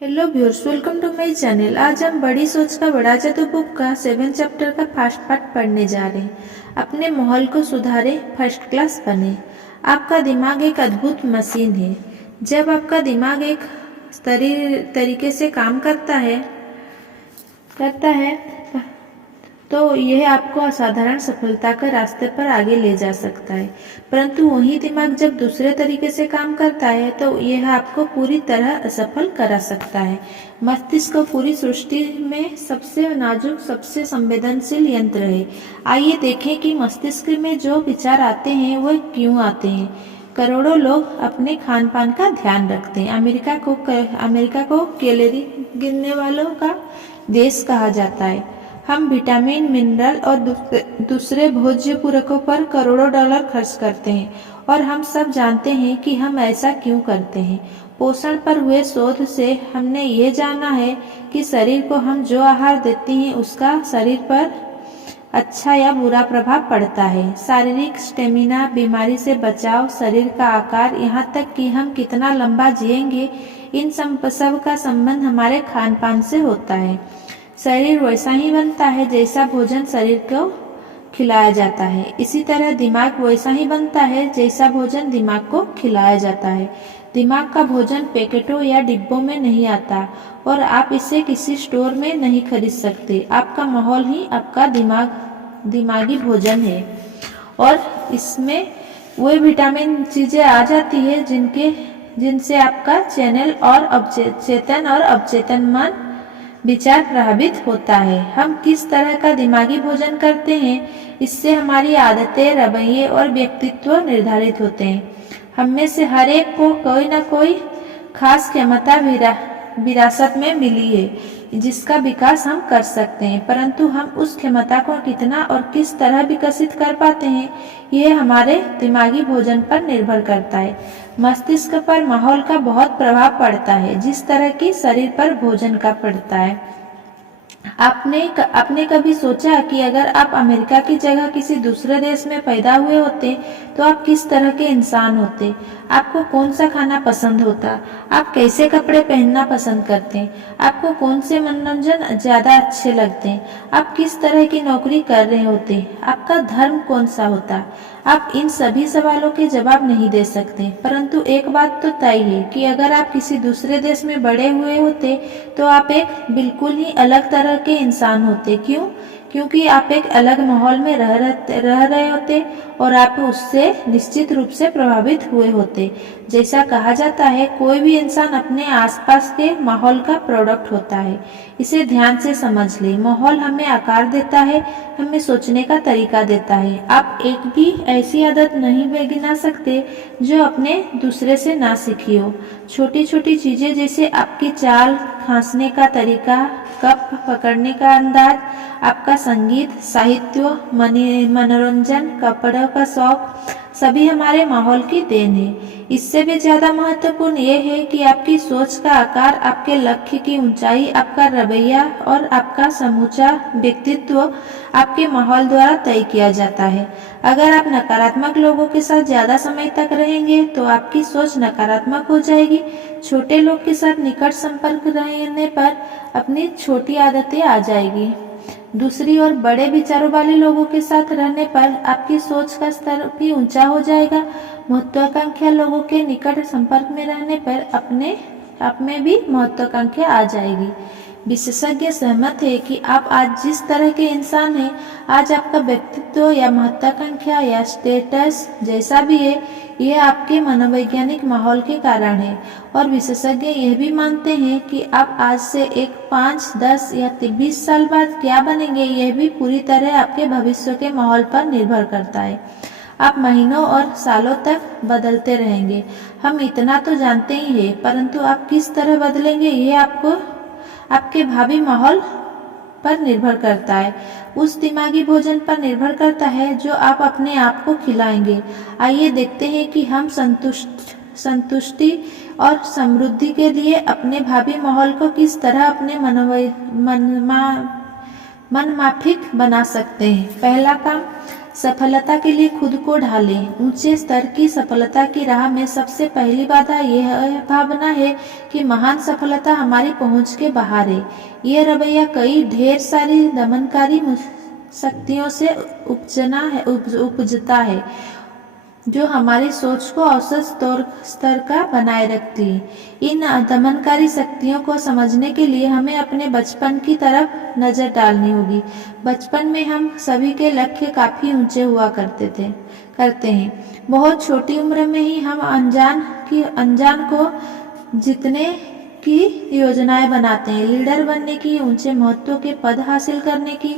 Hello viewers, welcome to my channel. आज हम बड़ी सोच का बड़ा जादू बुक का 7 चैप्टर का फर्स्ट पार्ट पढ़ने जा रहे हैं। अपने माहौल को सुधारें, फर्स्ट क्लास बने। आपका दिमाग एक अद्भुत मशीन है। जब आपका दिमाग एक तरीके से काम करता है तो यह आपको असाधारण सफलता के रास्ते पर आगे ले जा सकता है। परंतु वही दिमाग जब दूसरे तरीके से काम करता है तो यह आपको पूरी तरह असफल करा सकता है। मस्तिष्क पूरी सृष्टि में सबसे नाजुक, सबसे संवेदनशील यंत्र है। आइए देखें कि मस्तिष्क में जो विचार आते हैं वह क्यों आते हैं। करोड़ों लोग अपने खान पान का ध्यान रखते हैं। अमेरिका को कैलोरी गिनने वालों का देश कहा जाता है। हम विटामिन, मिनरल और दूसरे भोज्य पूरकों पर करोड़ों डॉलर खर्च करते हैं और हम सब जानते हैं कि हम ऐसा क्यों करते हैं। पोषण पर हुए शोध से हमने ये जाना है कि शरीर को हम जो आहार देते हैं उसका शरीर पर अच्छा या बुरा प्रभाव पड़ता है। शारीरिक स्टेमिना, बीमारी से बचाव, शरीर का आकार, यहाँ तक कि हम कितना लंबा जिएंगे, इन सब का संबंध हमारे खान पान से होता है। शरीर वैसा ही बनता है जैसा भोजन शरीर को खिलाया जाता है। इसी तरह दिमाग वैसा ही बनता है जैसा भोजन दिमाग को खिलाया जाता है। दिमाग का भोजन पैकेटों या डिब्बों में नहीं आता और आप इसे किसी स्टोर में नहीं खरीद सकते। आपका माहौल ही आपका दिमागी भोजन है और इसमें वही विटामिन चीजें आ जाती है जिनसे आपका चैनल और चेतन और अवचेतन मन विचार प्रभावित होता है। हम किस तरह का दिमागी भोजन करते हैं, इससे हमारी आदतें, रवैये और व्यक्तित्व निर्धारित होते हैं। हम में से हर एक को कोई न कोई खास क्षमता विरासत में मिली है जिसका विकास हम कर सकते हैं, परंतु हम उस क्षमता को कितना और किस तरह विकसित कर पाते हैं यह हमारे दिमागी भोजन पर निर्भर करता है। मस्तिष्क पर माहौल का बहुत प्रभाव पड़ता है जिस तरह की शरीर पर भोजन का पड़ता है। आपने कभी सोचा कि अगर आप अमेरिका की जगह किसी दूसरे देश में पैदा हुए होते तो आप किस तरह के इंसान होते? आपको कौन सा खाना पसंद होता? आप कैसे कपड़े पहनना पसंद करते हैं? आपको कौन से मनोरंजन ज्यादा अच्छे लगते हैं? आप किस तरह की नौकरी कर रहे होते? आपका धर्म कौन सा होता? आप इन सभी सवालों के जवाब नहीं दे सकते, परंतु एक बात तो तय है कि अगर आप किसी दूसरे देश में बड़े हुए होते तो आप एक बिल्कुल ही अलग तरह के इंसान होते। क्यों? क्योंकि आप एक अलग माहौल में रह रहे होते और आप उससे निश्चित रूप से प्रभावित हुए होते। जैसा कहा जाता है, कोई भी इंसान अपने आसपास के माहौल का प्रोडक्ट होता है। इसे ध्यान से समझ ले। माहौल हमें आकार देता है, हमें सोचने का तरीका देता है। आप एक भी ऐसी आदत नहीं गिना सकते जो अपने दूसरे से ना सीखी हो। छोटी छोटी चीजें जैसे आपकी चाल, खांसने का तरीका, कप पकड़ने का अंदाज, आपका संगीत, साहित्य, मनोरंजन, कपड़ों का शौक, सभी हमारे माहौल की देन है। इससे भी ज्यादा महत्वपूर्ण यह है कि आपकी सोच का आकार, आपके लक्ष्य की ऊंचाई, आपका रवैया और आपका समूचा व्यक्तित्व आपके माहौल द्वारा तय किया जाता है। अगर आप नकारात्मक लोगों के साथ ज्यादा समय तक रहेंगे तो आपकी सोच नकारात्मक हो जाएगी। छोटे लोग के साथ निकट संपर्क रहने पर अपनी छोटी आदतें आ जाएगी। दूसरी ओर बड़े विचारों वाले लोगों के साथ रहने पर आपकी सोच का स्तर भी ऊंचा हो जाएगा। महत्वाकांक्षा लोगों के निकट संपर्क में रहने पर अपने आप में भी महत्वाकांक्षा आ जाएगी। विशेषज्ञ सहमत है कि आप आज जिस तरह के इंसान हैं, आज आपका व्यक्तित्व या महत्वाकांक्षा या स्टेटस जैसा भी है, यह आपके मनोवैज्ञानिक माहौल के कारण है। और विशेषज्ञ यह भी मानते हैं कि आप आज से 5, 10 या 20 साल बाद क्या बनेंगे, यह भी पूरी तरह आपके भविष्य के माहौल पर निर्भर करता है। आप महीनों और सालों तक बदलते रहेंगे, हम इतना तो जानते ही हैं, परंतु आप किस तरह बदलेंगे यह आपके भावी माहौल पर निर्भर करता है। उस दिमागी भोजन पर निर्भर करता है जो आप अपने आप को खिलाएंगे। आइए देखते हैं कि हम संतुष्टि और समृद्धि के लिए अपने भावी माहौल को किस तरह अपने मनमाफिक बना सकते हैं। पहला काम, सफलता के लिए खुद को ढालें। ऊंचे स्तर की सफलता की राह में सबसे पहली बाधा यह भावना है कि महान सफलता हमारी पहुंच के बाहर है। यह रवैया ढेर सारी दमनकारी शक्तियों से उपजता है जो हमारी सोच को औसत स्तर का बनाए रखती है। इन दमनकारी शक्तियों को समझने के लिए हमें अपने बचपन की तरफ नजर डालनी होगी। बचपन में हम सभी के लक्ष्य काफी ऊंचे हुआ करते हैं। बहुत छोटी उम्र में ही हम अनजान को जीतने की योजनाएं बनाते हैं, लीडर बनने की, ऊंचे महत्व के पद हासिल करने की,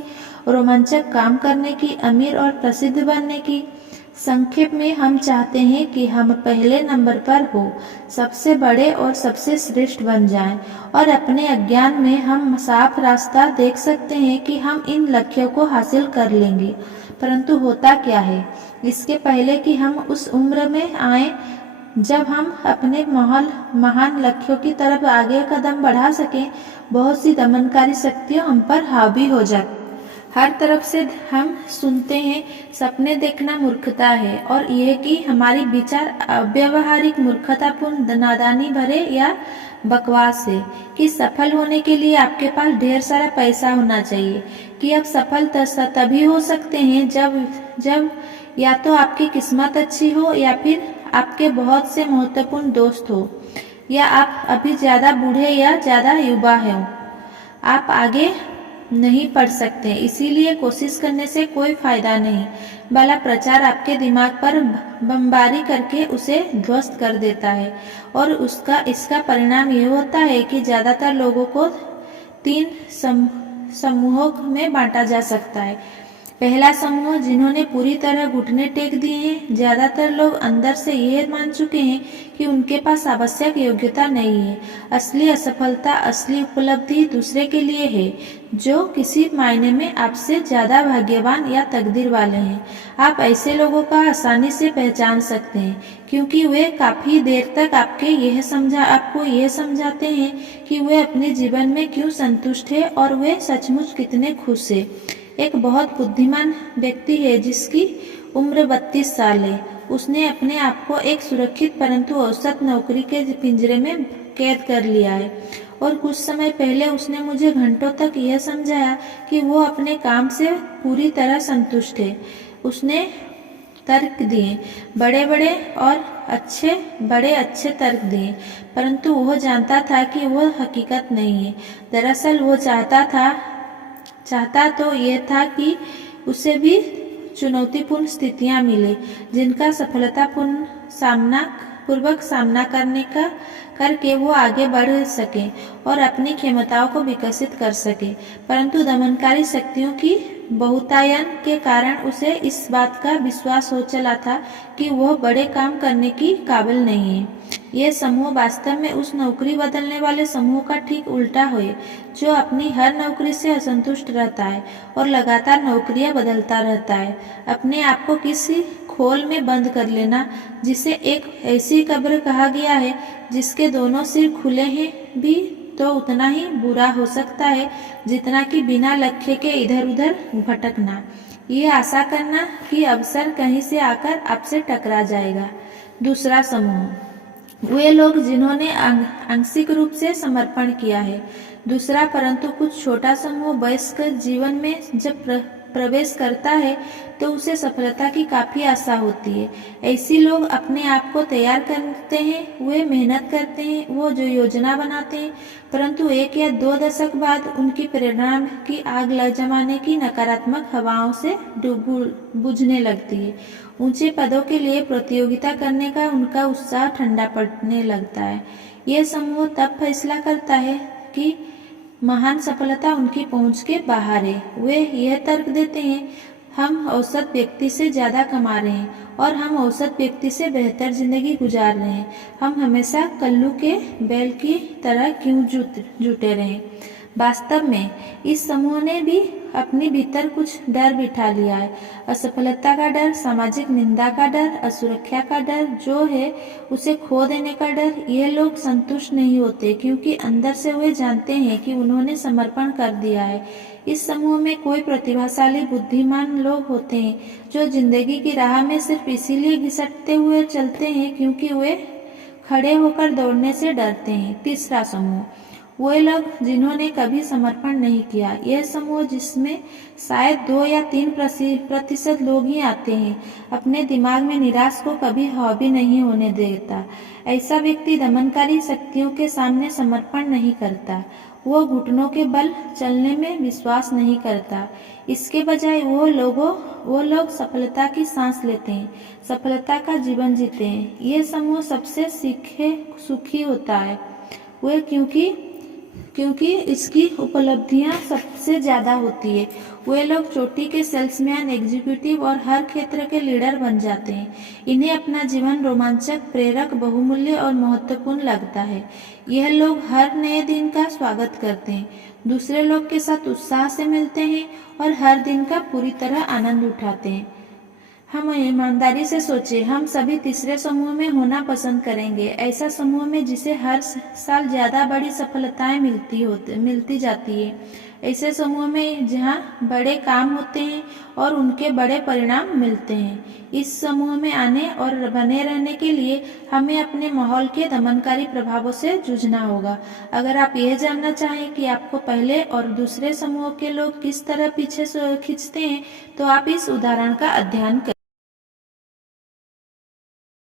रोमांचक काम करने की, अमीर और प्रसिद्ध बनने की। संक्षेप में हम चाहते हैं कि हम पहले नंबर पर हो, सबसे बड़े और सबसे श्रेष्ठ बन जाएं, और अपने अज्ञान में हम साफ रास्ता देख सकते हैं कि हम इन लक्ष्यों को हासिल कर लेंगे। परंतु होता क्या है, इसके पहले कि हम उस उम्र में आए जब हम अपने महान लक्ष्यों की तरफ आगे कदम बढ़ा सकें, बहुत सी दमनकारी शक्तियां हम पर हावी हो जाती। हर तरफ से हम सुनते हैं सपने देखना मूर्खता है, और यह कि हमारी विचार अव्यावहारिक, मूर्खतापूर्ण, नादानी भरे या बकवास है, कि सफल होने के लिए आपके पास ढेर सारा पैसा होना चाहिए, कि आप सफल तभी हो सकते हैं जब या तो आपकी किस्मत अच्छी हो, या फिर आपके बहुत से महत्वपूर्ण दोस्त हो, या आप अभी ज्यादा बूढ़े या ज्यादा युवा हो। आप आगे नहीं पढ़ सकते, इसीलिए कोशिश करने से कोई फायदा नहीं। भला प्रचार आपके दिमाग पर बमबारी करके उसे ध्वस्त कर देता है, और इसका परिणाम यह होता है कि ज्यादातर लोगों को 3 समूहों में बांटा जा सकता है। पहला समूह, जिन्होंने पूरी तरह घुटने टेक दिए हैं। ज्यादातर लोग अंदर से यह मान चुके हैं कि उनके पास आवश्यक योग्यता नहीं है। असली असफलता, असली उपलब्धि दूसरे के लिए है, जो किसी मायने में आपसे ज्यादा भाग्यवान या तकदीर वाले हैं। आप ऐसे लोगों का आसानी से पहचान सकते हैं, क्योंकि वे काफी देर तक आपको यह समझाते हैं कि वे अपने जीवन में क्यों संतुष्ट है और वे सचमुच कितने खुश है। एक बहुत बुद्धिमान व्यक्ति है जिसकी उम्र 32 साल है। उसने अपने आप को एक सुरक्षित परंतु औसत नौकरी के पिंजरे में कैद कर लिया है, और कुछ समय पहले उसने मुझे घंटों तक यह समझाया कि वो अपने काम से पूरी तरह संतुष्ट है। उसने तर्क दिए, बड़े अच्छे तर्क दिए, परंतु वह जानता था कि वह हकीकत नहीं है। दरअसल वो चाहता तो यह था कि उसे भी चुनौतीपूर्ण स्थितियां मिले, जिनका सफलतापूर्वक सामना करके वो आगे बढ़ सके और अपनी क्षमताओं को विकसित कर सके। परंतु दमनकारी शक्तियों की बहुतायन के कारण उसे इस बात का विश्वास हो चला था कि वह बड़े काम करने की काबिल नहीं है। यह समूह वास्तव में उस नौकरी बदलने वाले समूह का ठीक उल्टा है, जो अपनी हर नौकरी से असंतुष्ट रहता है और लगातार नौकरियां बदलता रहता है। अपने आप को किसी खोल में बंद कर लेना, जिसे एक ऐसी कब्र कहा गया है जिसके दोनों सिर खुले हैं, भी तो उतना ही बुरा हो सकता है जितना कि बिना लक्ष्य के इधर उधर भटकना, ये आशा करना कि अवसर कहीं से आकर आपसे टकरा जाएगा। दूसरा समूह, वे लोग जिन्होंने आंशिक रूप से समर्पण किया है। दूसरा परंतु कुछ छोटा समूह वयस्क जीवन में जब प्रवेश करता है तो उसे सफलता की काफी आशा होती है। ऐसे लोग अपने आप को तैयार करते हैं, वे मेहनत करते हैं, वो जो योजना बनाते हैं, परंतु 1 या 2 दशक बाद उनकी प्रेरणा की आग जमाने की नकारात्मक हवाओं से बुझने लगती है। ऊंचे पदों के लिए प्रतियोगिता करने का उनका उत्साह ठंडा पड़ने लगता है। यह समूह तब फैसला करता है कि महान सफलता उनकी पहुंच के बाहर है। वे यह तर्क देते हैं, हम औसत व्यक्ति से ज्यादा कमा रहे हैं और हम औसत व्यक्ति से बेहतर जिंदगी गुजार रहे हैं। हम हमेशा कल्लू के बैल की तरह क्यों जुटे रहें। वास्तव में इस समूह ने भी अपने भीतर कुछ डर बिठा लिया है। असफलता का डर, सामाजिक निंदा का डर, असुरक्षा का डर, जो है उसे खो देने का डर। यह लोग संतुष्ट नहीं होते क्योंकि अंदर से वे जानते हैं कि उन्होंने समर्पण कर दिया है। इस समूह में कोई प्रतिभाशाली बुद्धिमान लोग होते हैं जो जिंदगी की राह में सिर्फ इसीलिए घिसटते हुए चलते हैं क्योंकि वे खड़े होकर दौड़ने से डरते हैं। तीसरा समूह, वे लोग जिन्होंने कभी समर्पण नहीं किया। यह समूह, जिसमें शायद 2 या 3% लोग ही आते हैं, अपने दिमाग में निराश को कभी हावी नहीं होने देता। ऐसा व्यक्ति दमनकारी शक्तियों के सामने समर्पण नहीं करता। वो घुटनों के बल चलने में विश्वास नहीं करता। इसके बजाय वो लोग सफलता की सांस लेते हैं, सफलता का जीवन जीते हैं। ये समूह सबसे सुखी होता है वे क्योंकि इसकी उपलब्धियां सबसे ज्यादा होती है। वे लोग चोटी के सेल्समैन, एग्जीक्यूटिव और हर क्षेत्र के लीडर बन जाते हैं। इन्हें अपना जीवन रोमांचक, प्रेरक, बहुमूल्य और महत्वपूर्ण लगता है। यह लोग हर नए दिन का स्वागत करते हैं, दूसरे लोग के साथ उत्साह से मिलते हैं और हर दिन का पूरी तरह आनंद उठाते हैं। हम ईमानदारी से सोचें, हम सभी तीसरे समूह में होना पसंद करेंगे। ऐसा समूह में जिसे हर साल ज्यादा बड़ी सफलताएं मिलती जाती है। ऐसे समूह में जहां बड़े काम होते हैं और उनके बड़े परिणाम मिलते हैं। इस समूह में आने और बने रहने के लिए हमें अपने माहौल के दमनकारी प्रभावों से जूझना होगा। अगर आप यह जानना चाहें कि आपको पहले और दूसरे समूह के लोग किस तरह पीछे खींचते हैं, तो आप इस उदाहरण का अध्ययन करें।